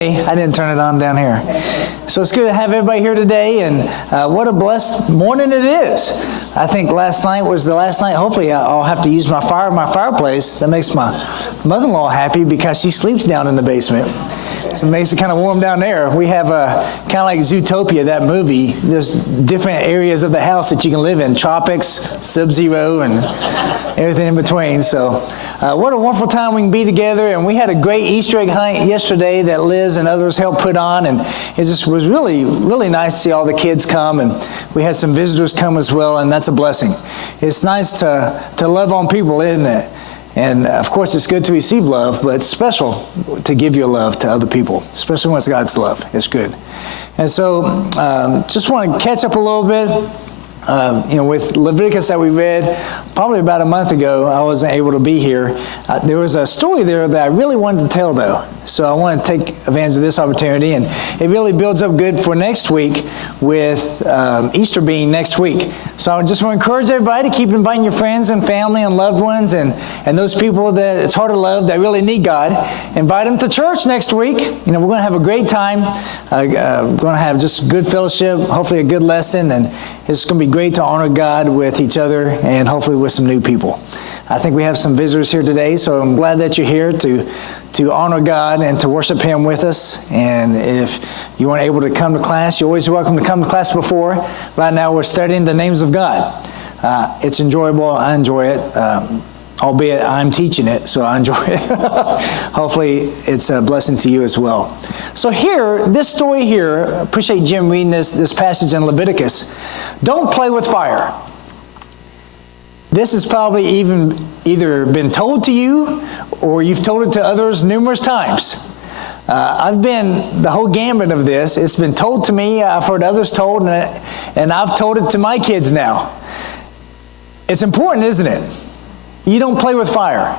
I didn't turn it on down here. So it's good to have everybody here today, and what a blessed morning it is. I think last night was the last night. Hopefully I'll have to use my fireplace. That makes my mother-in-law happy because she sleeps down in the basement. So it makes it kind of warm down there. We have kind of like Zootopia, that movie. There's different areas of the house that you can live in. Tropics, Sub-Zero, and everything in between. So what a wonderful time we can be together. And we had a great Easter egg hunt yesterday that Liz and others helped put on. And it just was really, really nice to see all the kids come. And we had some visitors come as well, and that's a blessing. It's nice to love on people, isn't it? And of course, it's good to receive love, but it's special to give your love to other people, especially when it's God's love. It's good. And so just want to catch up a little bit. With Leviticus that we read probably about a month ago. I wasn't able to be here. There was a story there that I really wanted to tell, though. So I want to take advantage of this opportunity, and it really builds up good for next week with Easter being next week. So I just want to encourage everybody to keep inviting your friends and family and loved ones and those people that it's hard to love that really need God. Invite them to church next week. We're going to have a great time. We're going to have just good fellowship, hopefully a good lesson, and it's going to be great to honor God with each other and hopefully with some new people. I think we have some visitors here today, so I'm glad that you're here to honor God and to worship Him with us. And if you weren't able to come to class, you're always welcome to come to class before. Right now we're studying the names of God. It's enjoyable. I enjoy it. Albeit I'm teaching it, so I enjoy it. Hopefully it's a blessing to you as well. So here, this story here, I appreciate Jim reading this passage in Leviticus. Don't play with fire. This has probably either been told to you or you've told it to others numerous times. I've been the whole gambit of this. It's been told to me, I've heard others told, and I've told it to my kids now. It's important, isn't it? You don't play with fire.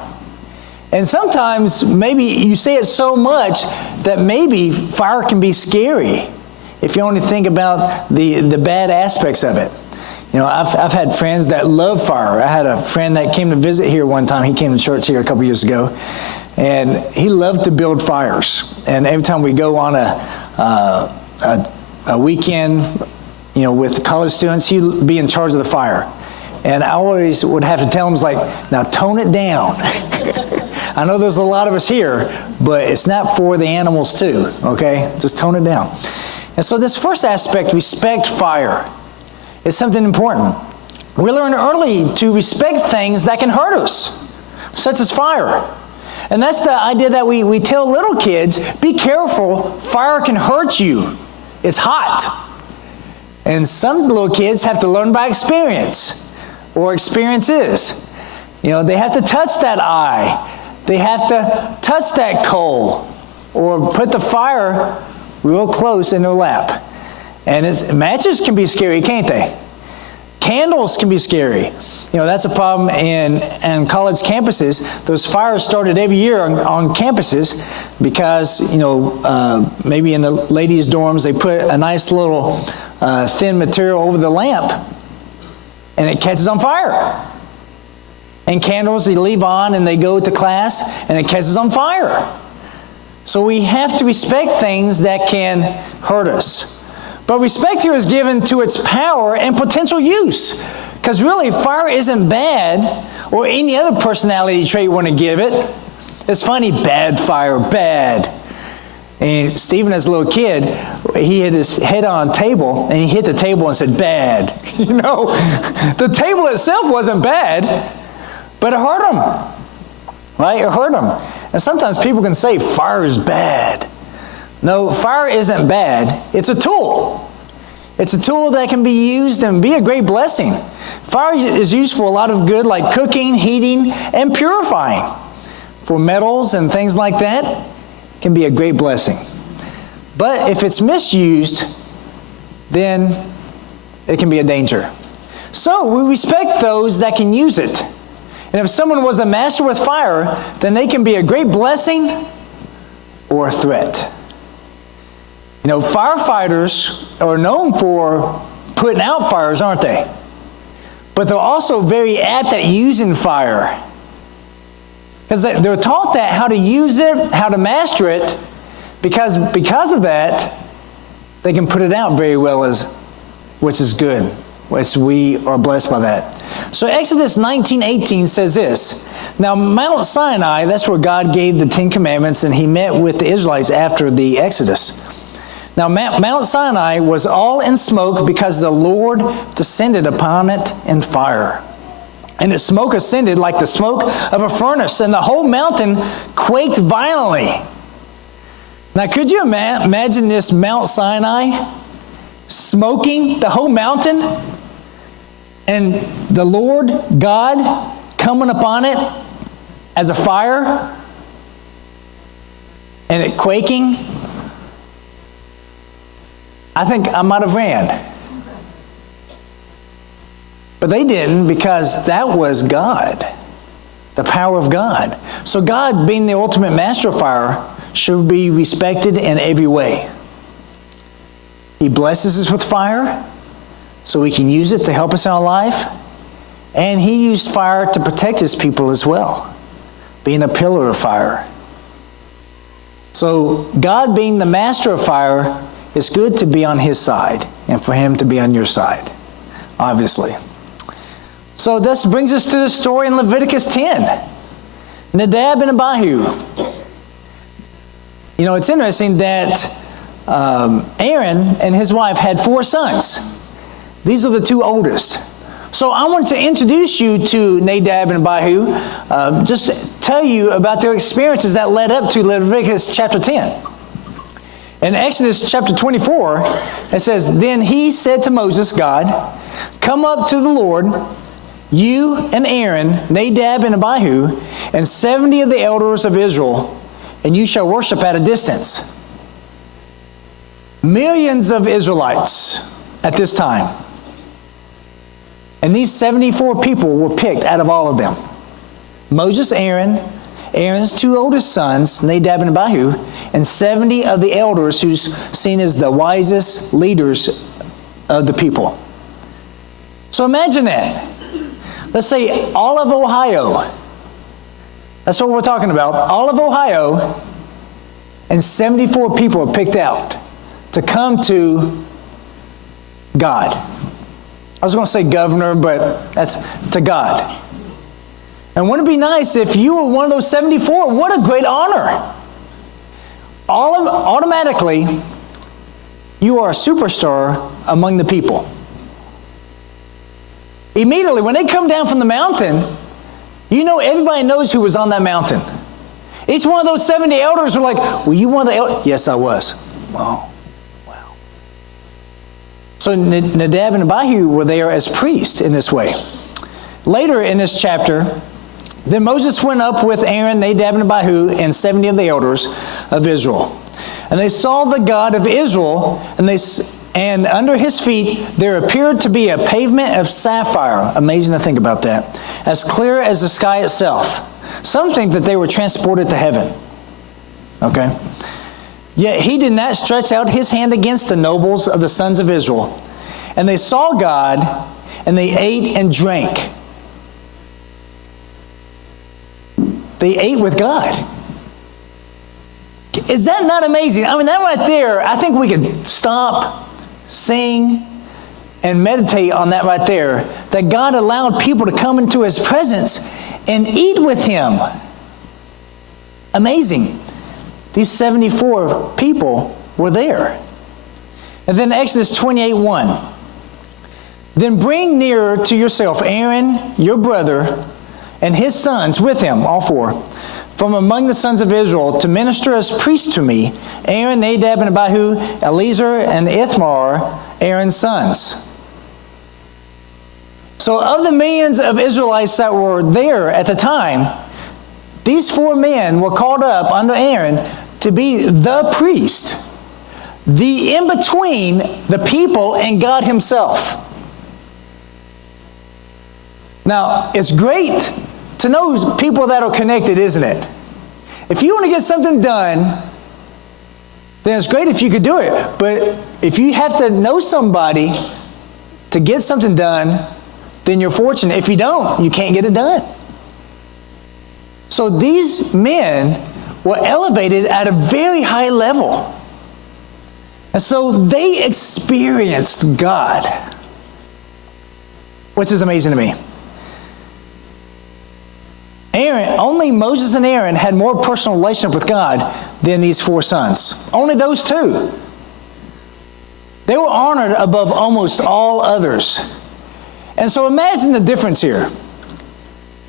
And sometimes maybe you say it so much that maybe fire can be scary if you only think about the bad aspects of it. I've had friends that love fire. I had a friend that came to visit here one time. He came to church here a couple years ago, and he loved to build fires. And every time we go on a weekend, with college students, he'd be in charge of the fire. And I always would have to tell him, now tone it down. I know there's a lot of us here, but it's not for the animals too, okay? Just tone it down. And so this first aspect, respect fire, is something important. We learn early to respect things that can hurt us, such as fire. And that's the idea that we tell little kids, be careful, fire can hurt you. It's hot. And some little kids have to learn by experience. Or experiences. They have to touch that eye. They have to touch that coal. Or put the fire real close in their lap. And matches can be scary, can't they? Candles can be scary. That's a problem in college campuses. Those fires started every year on campuses because, maybe in the ladies' dorms they put a nice little thin material over the lamp. And it catches on fire. And candles they leave on and they go to class and it catches on fire. So we have to respect things that can hurt us. But respect here is given to its power and potential use. Because really, fire isn't bad, or any other personality trait you want to give it. It's funny, bad fire, bad. And Stephen, as a little kid, he hit his head on a table, and he hit the table and said, bad. The table itself wasn't bad, but it hurt him. Right? It hurt him. And sometimes people can say, fire is bad. No, fire isn't bad. It's a tool. It's a tool that can be used and be a great blessing. Fire is used for a lot of good, like cooking, heating, and purifying. For metals and things like that. Can be a great blessing. But if it's misused, then it can be a danger. So we respect those that can use it. And if someone was a master with fire, then they can be a great blessing or a threat. Firefighters are known for putting out fires, aren't they? But they're also very apt at using fire. Because they're taught that how to use it, how to master it, because of that, they can put it out very well, as which is good, which we are blessed by that. So Exodus 19:18 says this. Now Mount Sinai, that's where God gave the 10 Commandments, and he met with the Israelites after the Exodus. Now Mount Sinai was all in smoke because the Lord descended upon it in fire. And its smoke ascended like the smoke of a furnace, and the whole mountain quaked violently. Now could you imagine this Mount Sinai smoking the whole mountain? And the Lord God coming upon it as a fire? And it quaking? I think I might have ran. But they didn't, because that was God, the power of God. So God, being the ultimate master of fire, should be respected in every way. He blesses us with fire so we can use it to help us in our life. And he used fire to protect his people as well, being a pillar of fire. So God, being the master of fire, it's good to be on his side and for him to be on your side, obviously. So this brings us to the story in Leviticus 10. Nadab and Abihu. You know, it's interesting that Aaron and his wife had 4 sons. These are the 2 oldest. So I want to introduce you to Nadab and Abihu, just tell you about their experiences that led up to Leviticus chapter 10. In Exodus chapter 24, it says, Then he said to Moses, God, come up to the Lord, you and Aaron, Nadab and Abihu, and 70 of the elders of Israel, and you shall worship at a distance. Millions of Israelites at this time. And these 74 people were picked out of all of them. Moses, Aaron's 2 oldest sons, Nadab and Abihu, and 70 of the elders who's seen as the wisest leaders of the people. So imagine that. Let's say all of Ohio. That's what we're talking about. All of Ohio, and 74 people are picked out to come to God. I was going to say governor, but that's to God. And wouldn't it be nice if you were one of those 74? What a great honor. Automatically, you are a superstar among the people. Immediately, when they come down from the mountain, you know everybody knows who was on that mountain. Each one of those 70 elders were like, were you one of the elders? Yes, I was. Wow. So Nadab and Abihu were there as priests in this way. Later in this chapter, then Moses went up with Aaron, Nadab and Abihu, and 70 of the elders of Israel. And they saw the God of Israel, and under his feet there appeared to be a pavement of sapphire. Amazing to think about that. As clear as the sky itself. Some think that they were transported to heaven. Okay? Yet he did not stretch out his hand against the nobles of the sons of Israel. And they saw God, and they ate and drank. They ate with God. Is that not amazing? I mean, that right there, I think we could stop, sing, and meditate on that right there. That God allowed people to come into his presence and eat with him. Amazing. These 74 people were there. And then Exodus 28:1. Then bring nearer to yourself Aaron, your brother, and his sons with him, all 4, from among the sons of Israel, to minister as priests to me, Aaron, Nadab, and Abihu, Eleazar, and Ithamar, Aaron's sons. So of the millions of Israelites that were there at the time, these 4 men were called up under Aaron to be the priest, the in-between the people and God himself. Now, it's great to know people that are connected, isn't it? If you want to get something done, then it's great if you could do it. But if you have to know somebody to get something done, then you're fortunate. If you don't, you can't get it done. So these men were elevated at a very high level. And so they experienced God, which is amazing to me. Only Moses and Aaron had more personal relationship with God than these 4 sons. Only those 2. They were honored above almost all others. And so imagine the difference here.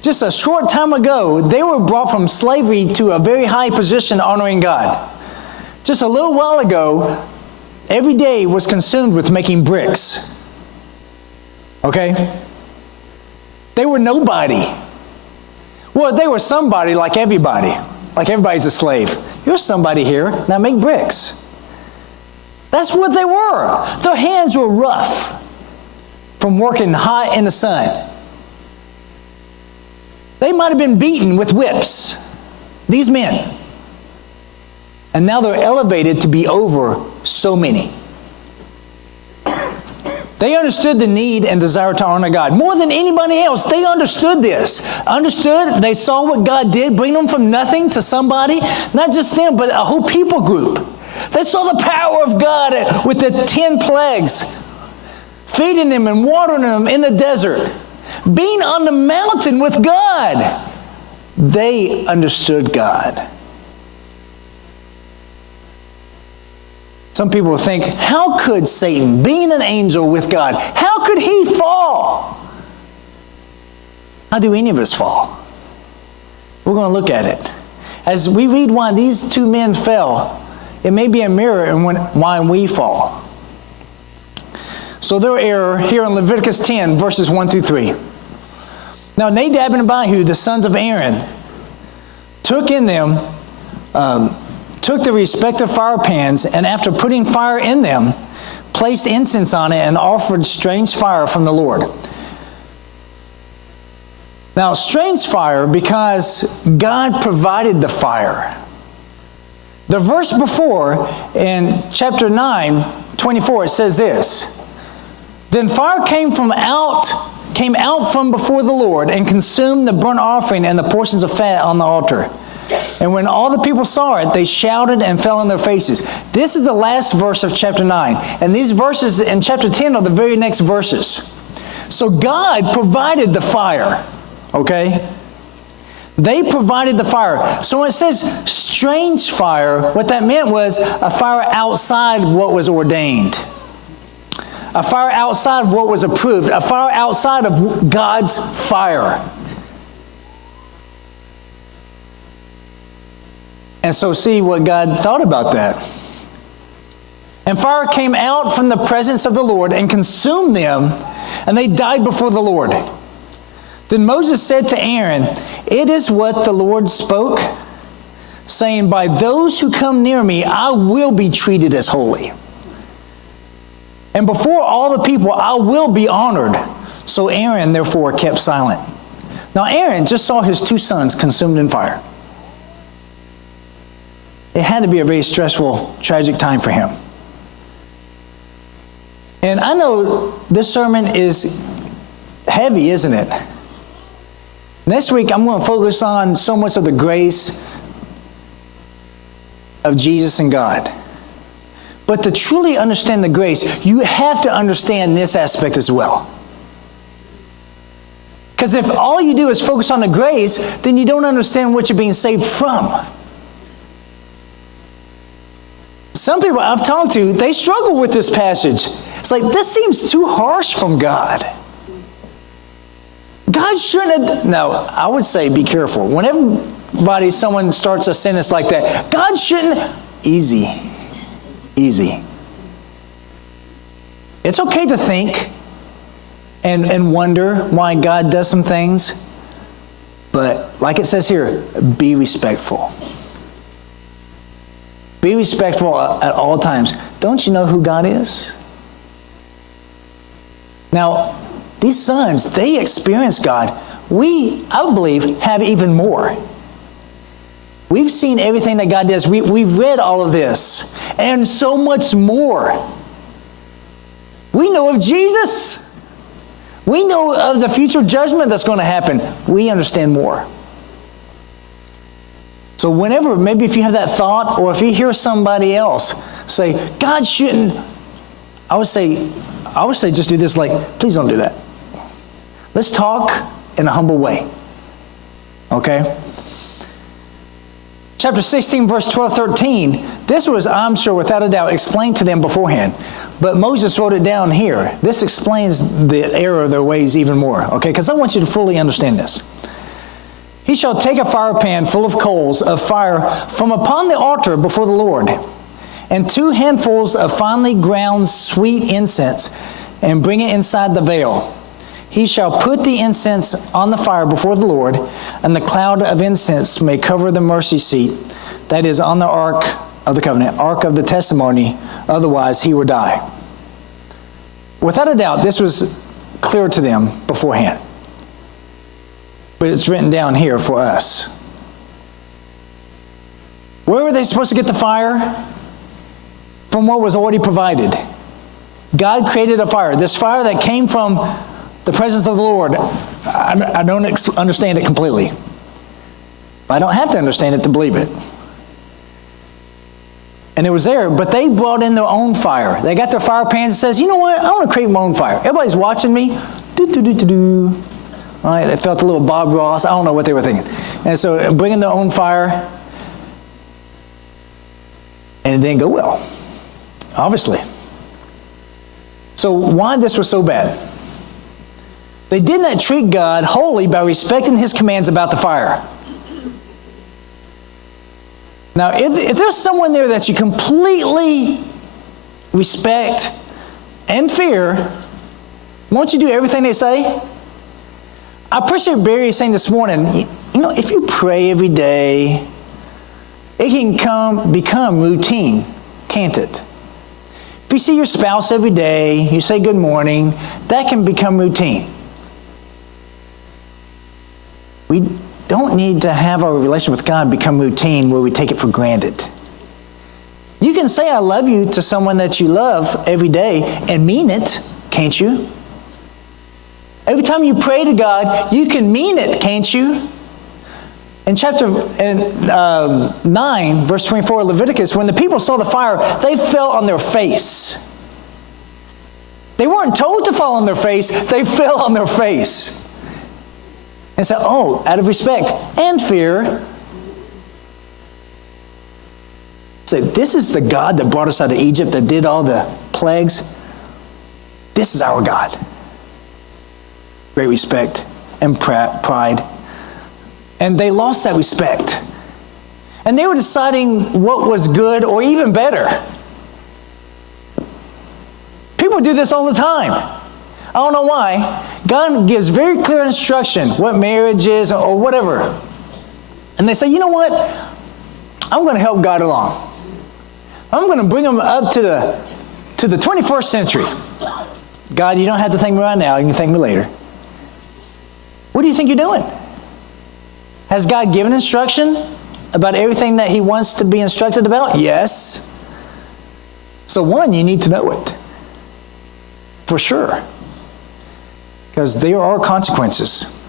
Just a short time ago, they were brought from slavery to a very high position honoring God. Just a little while ago, every day was consumed with making bricks. Okay? They were nobody. Well, they were somebody like everybody. Like everybody's a slave. You're somebody here. Now make bricks. That's what they were. Their hands were rough from working hot in the sun. They might have been beaten with whips. These men. And now they're elevated to be over so many. They understood the need and desire to honor God. More than anybody else, they understood this. Understood, they saw what God did, bring them from nothing to somebody. Not just them, but a whole people group. They saw the power of God with the 10 plagues, feeding them and watering them in the desert. Being on the mountain with God. They understood God. Some people think, how could Satan, being an angel with God, how could he fall? How do any of us fall? We're going to look at it. As we read why these 2 men fell, it may be a mirror in why we fall. So their error here in Leviticus 10, verses 1 through 3. Now Nadab and Abihu, the sons of Aaron, took the respective fire pans, and after putting fire in them, placed incense on it and offered strange fire from the Lord. Now, strange fire because God provided the fire. The verse before, in chapter 9:24, it says this: Then fire came out from before the Lord and consumed the burnt offering and the portions of fat on the altar. And when all the people saw it, they shouted and fell on their faces. This is the last verse of chapter 9. And these verses in chapter 10 are the very next verses. So God provided the fire. Okay? They provided the fire. So when it says strange fire, what that meant was a fire outside what was ordained. A fire outside of what was approved. A fire outside of God's fire. And so see what God thought about that. And fire came out from the presence of the Lord and consumed them, and they died before the Lord. Then Moses said to Aaron, It is what the Lord spoke, saying, By those who come near me, I will be treated as holy. And before all the people, I will be honored. So Aaron, therefore, kept silent. Now Aaron just saw his 2 sons consumed in fire. It had to be a very stressful, tragic time for him. And I know this sermon is heavy, isn't it? Next week, I'm going to focus on so much of the grace of Jesus and God. But to truly understand the grace, you have to understand this aspect as well. Because if all you do is focus on the grace, then you don't understand what you're being saved from. Some people I've talked to, they struggle with this passage. It's like, this seems too harsh from God. God shouldn't have... No, I would say be careful. Whenever someone starts a sentence like that, God shouldn't... Easy. It's okay to think and wonder why God does some things. But like it says here, be respectful. Be respectful at all times. Don't you know who God is? Now, these sons, they experienced God. We, I believe, have even more. We've seen everything that God does. We've read all of this. And so much more. We know of Jesus. We know of the future judgment that's going to happen. We understand more. So whenever, maybe if you have that thought, or if you hear somebody else say, God shouldn't, I would say just do this, like, please don't do that. Let's talk in a humble way. Okay? Chapter 16, verse 12, 13. This was, I'm sure, without a doubt, explained to them beforehand. But Moses wrote it down here. This explains the error of their ways even more. Okay? Because I want you to fully understand this. He shall take a fire pan full of coals of fire from upon the altar before the Lord, and 2 handfuls of finely ground sweet incense, and bring it inside the veil. He shall put the incense on the fire before the Lord, and the cloud of incense may cover the mercy seat that is on the ark of the covenant, ark of the testimony, otherwise he will die. Without a doubt, this was clear to them beforehand. But it's written down here for us. Where were they supposed to get the fire? From what was already provided. God created a fire. This fire that came from the presence of the Lord. I don't understand it completely. But I don't have to understand it to believe it. And it was there, but they brought in their own fire. They got their fire pans and says, you know what? I want to create my own fire. Everybody's watching me. Do-do-do-do-do. All right, they felt a little Bob Ross. I don't know what they were thinking. And so bringing their own fire. And it didn't go well. Obviously. So why this was so bad? They did not treat God wholly by respecting his commands about the fire. Now, if there's someone there that you completely respect and fear, won't you do everything they say? I appreciate Barry saying this morning, you know, if you pray every day, it can become routine, can't it? If you see your spouse every day, you say good morning, that can become routine. We don't need to have our relation with God become routine where we take it for granted. You can say I love you to someone that you love every day and mean it, can't you? Every time you pray to God, you can mean it, can't you? In chapter 9, verse 24 of Leviticus, when the people saw the fire, they fell on their face. They weren't told to fall on their face, they fell on their face. And said, oh, out of respect and fear, say, this is the God that brought us out of Egypt, that did all the plagues. This is our God. Great respect and pride. And they lost that respect. And they were deciding what was good or even better. People do this all the time. I don't know why. God gives very clear instruction what marriage is or whatever. And they say, you know what? I'm going to help God along. I'm going to bring him up to the 21st century. God, you don't have to thank me right now. You can thank me later. What do you think you're doing? Has God given instruction about everything that he wants to be instructed about? Yes. So one, you need to know it. For sure. Because there are consequences.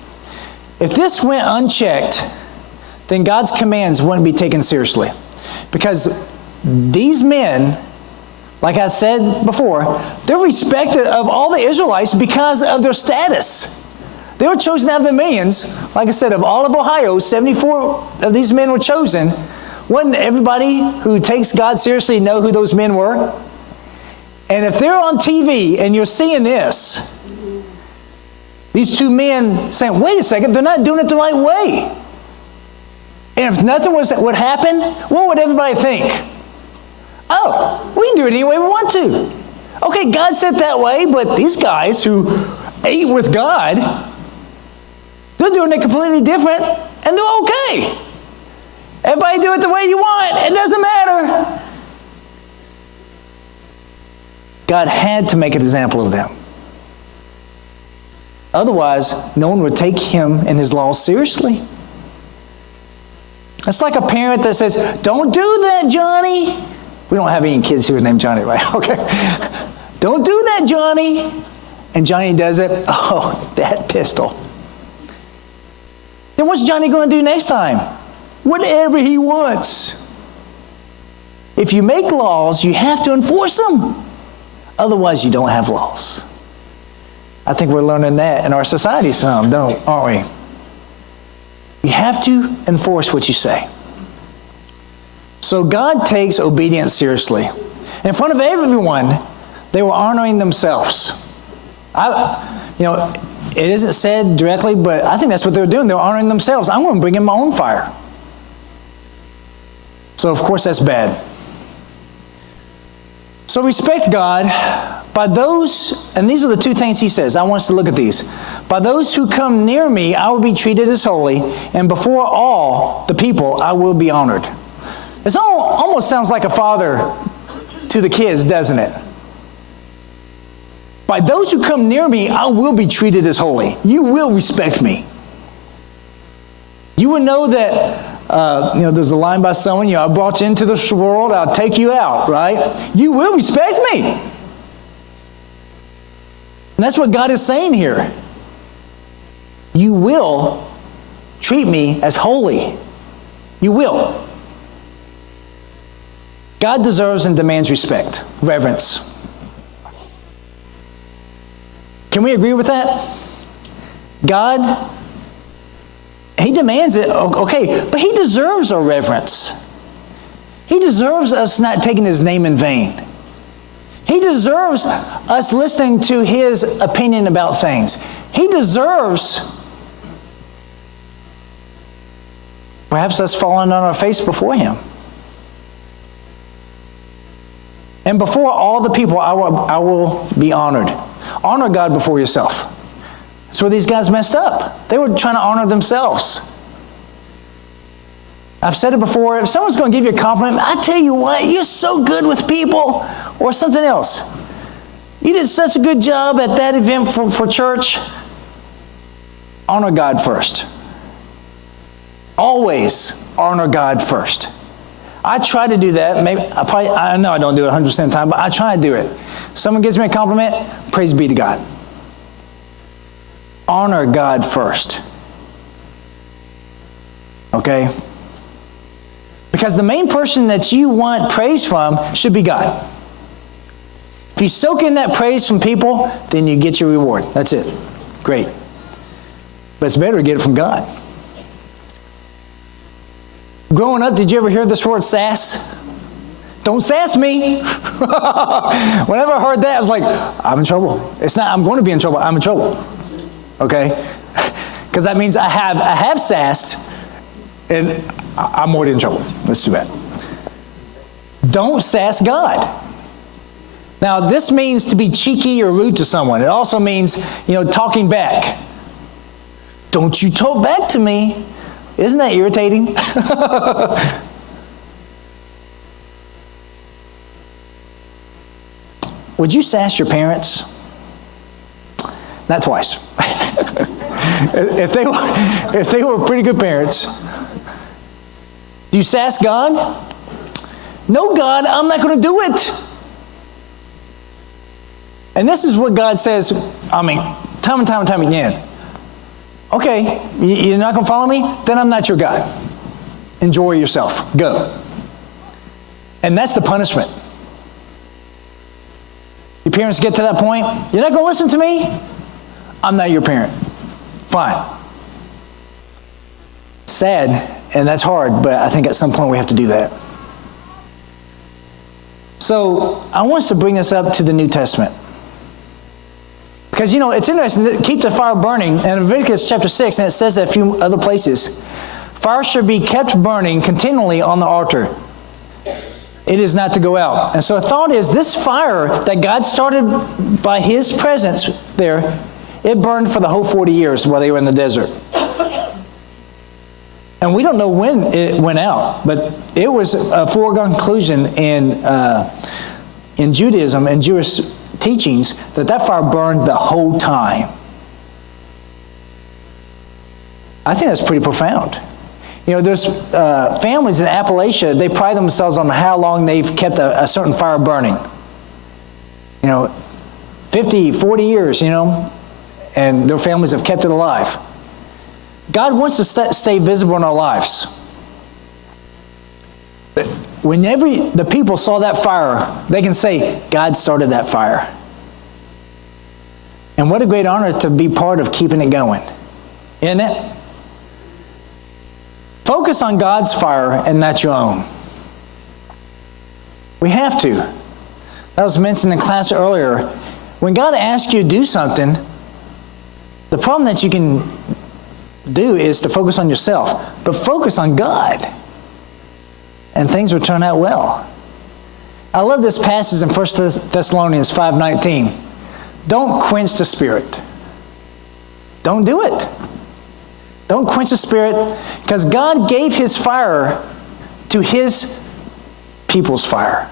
If this went unchecked, then God's commands wouldn't be taken seriously. Because these men, like I said before, they're respected of all the Israelites because of their status. They were chosen out of the millions. Like I said, of all of Ohio, 74 of these men were chosen. Wouldn't everybody who takes God seriously know who those men were? And if they're on TV and you're seeing this, these 2 men saying, wait a second, they're not doing it the right way. And if nothing would happen, what would everybody think? Oh, we can do it any way we want to. Okay, God said that way, but these guys who ate with God, they're doing it completely different, and they're okay. Everybody do it the way you want. It doesn't matter. God had to make an example of them. Otherwise, no one would take him and his laws seriously. It's like a parent that says, don't do that, Johnny. We don't have any kids here named Johnny, right? Okay. Don't do that, Johnny. And Johnny does it. Oh, that pistol. Then what's Johnny going to do next time? whatever he wants. If you make laws, you have to enforce them. Otherwise, you don't have laws. I think we're learning that in our society some, aren't we? You have to enforce what you say. So God takes obedience seriously. In front of everyone, they were honoring themselves. It isn't said directly, but I think that's what they were doing. They were honoring themselves. I'm going to bring in my own fire. So, of course, that's bad. So respect God by those, and these are the two things he says. I want us to look at these. By those who come near me, I will be treated as holy, and before all the people, I will be honored. It almost sounds like a father to the kids, doesn't it? By those who come near me, I will be treated as holy. You will respect me. You will know that there's a line by someone, I brought you into this world, I'll take you out, right? You will respect me. And that's what God is saying here. You will treat me as holy. You will. God deserves and demands respect, reverence. Can we agree with that? God, he demands it, okay, but he deserves our reverence. He deserves us not taking his name in vain. He deserves us listening to his opinion about things. He deserves perhaps us falling on our face before him. And before all the people, I will be honored. Honor God before yourself. That's where these guys messed up. They were trying to honor themselves. I've said it before, if someone's going to give you a compliment, I tell you what, you're so good with people, or something else. You did such a good job at that event for church. Honor God first. Always honor God first. I try to do that. I know I don't do it 100% of the time, but I try to do it. Someone gives me a compliment, praise be to God. Honor God first. Okay? Because the main person that you want praise from should be God. If you soak in that praise from people, then you get your reward. That's it. Great. But it's better to get it from God. Growing up, did you ever hear this word sass? Don't sass me. Whenever I heard that, I was like, I'm in trouble. It's not, I'm going to be in trouble. I'm in trouble. Okay? Because that means I have sassed, and I'm already in trouble. That's too bad. Don't sass God. Now, this means to be cheeky or rude to someone. It also means, talking back. Don't you talk back to me. Isn't that irritating? Would you sass your parents? Not twice. If they were pretty good parents. Do you sass God? No, God, I'm not going to do it. And this is what God says, time and time again. Okay, you're not going to follow me? Then I'm not your God. Enjoy yourself. Go. And that's the punishment. Your parents get to that point, you're not going to listen to me? I'm not your parent. Fine. Sad, and that's hard, but I think at some point we have to do that. So I want us to bring us up to the New Testament. Because, it's interesting, keep the fire burning. In Leviticus chapter 6, and it says that a few other places, fire should be kept burning continually on the altar. It is not to go out. And so the thought is, this fire that God started by his presence there, it burned for the whole 40 years while they were in the desert. And we don't know when it went out, but it was a foregone conclusion in Judaism and Jewish teachings that fire burned the whole time. I think that's pretty profound. There's families in Appalachia, they pride themselves on how long they've kept a certain fire burning. 50, 40 years, and their families have kept it alive. God wants to stay visible in our lives. whenever the people saw that fire, they can say, God started that fire. And what a great honor to be part of keeping it going, isn't it? Focus on God's fire and not your own. We have to. That was mentioned in class earlier. When God asks you to do something, the problem that you can do is to focus on yourself, but focus on God, and things will turn out well. I love this passage in 1 Thessalonians 5:19. Don't quench the Spirit. Don't do it. Don't quench the Spirit, because God gave His fire to His people's fire.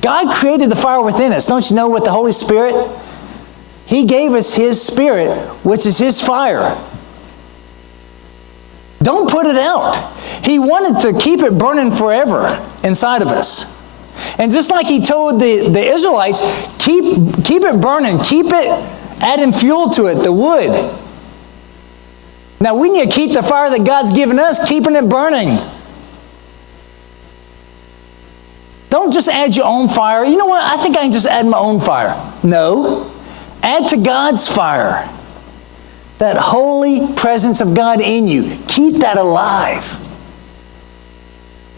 God created the fire within us. Don't you know, with the Holy Spirit? He gave us His Spirit, which is His fire. Don't put it out. He wanted to keep it burning forever inside of us. And just like He told the Israelites, keep it burning, keep it adding fuel to it, the wood. Now we need to keep the fire that God's given us, keeping it burning. Don't just add your own fire. You know what? I think I can just add my own fire. No. Add to God's fire. That holy presence of God in you. Keep that alive.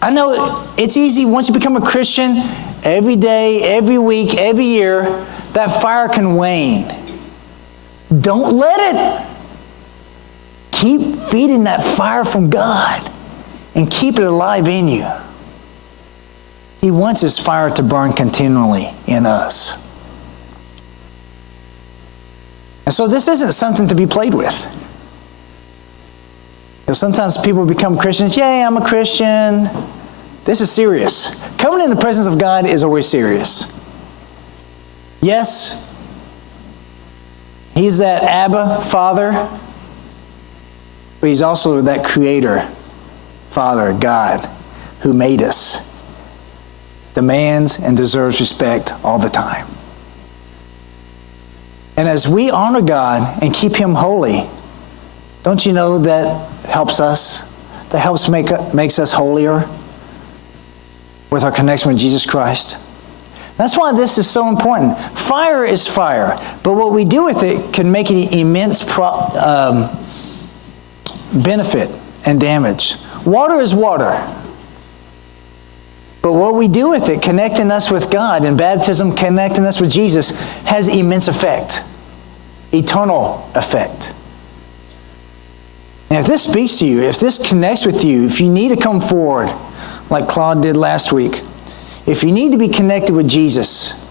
I know it's easy once you become a Christian, every day, every week, every year, that fire can wane. Don't let it. Keep feeding that fire from God and keep it alive in you. He wants His fire to burn continually in us. And so this isn't something to be played with. Sometimes people become Christians. Yay, I'm a Christian. This is serious. Coming in the presence of God is always serious. Yes, He's that Abba Father, but He's also that Creator, Father, God, who made us. Demands and deserves respect all the time. And as we honor God and keep Him holy, don't you know that helps us? That helps makes us holier with our connection with Jesus Christ. That's why this is so important. Fire is fire, but what we do with it can make an immense benefit and damage. Water is water. But what we do with it, connecting us with God, and baptism connecting us with Jesus, has immense effect. Eternal effect. And if this speaks to you, if this connects with you, if you need to come forward, like Claude did last week, if you need to be connected with Jesus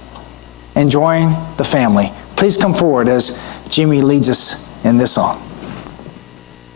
and join the family, please come forward as Jimmy leads us in this song.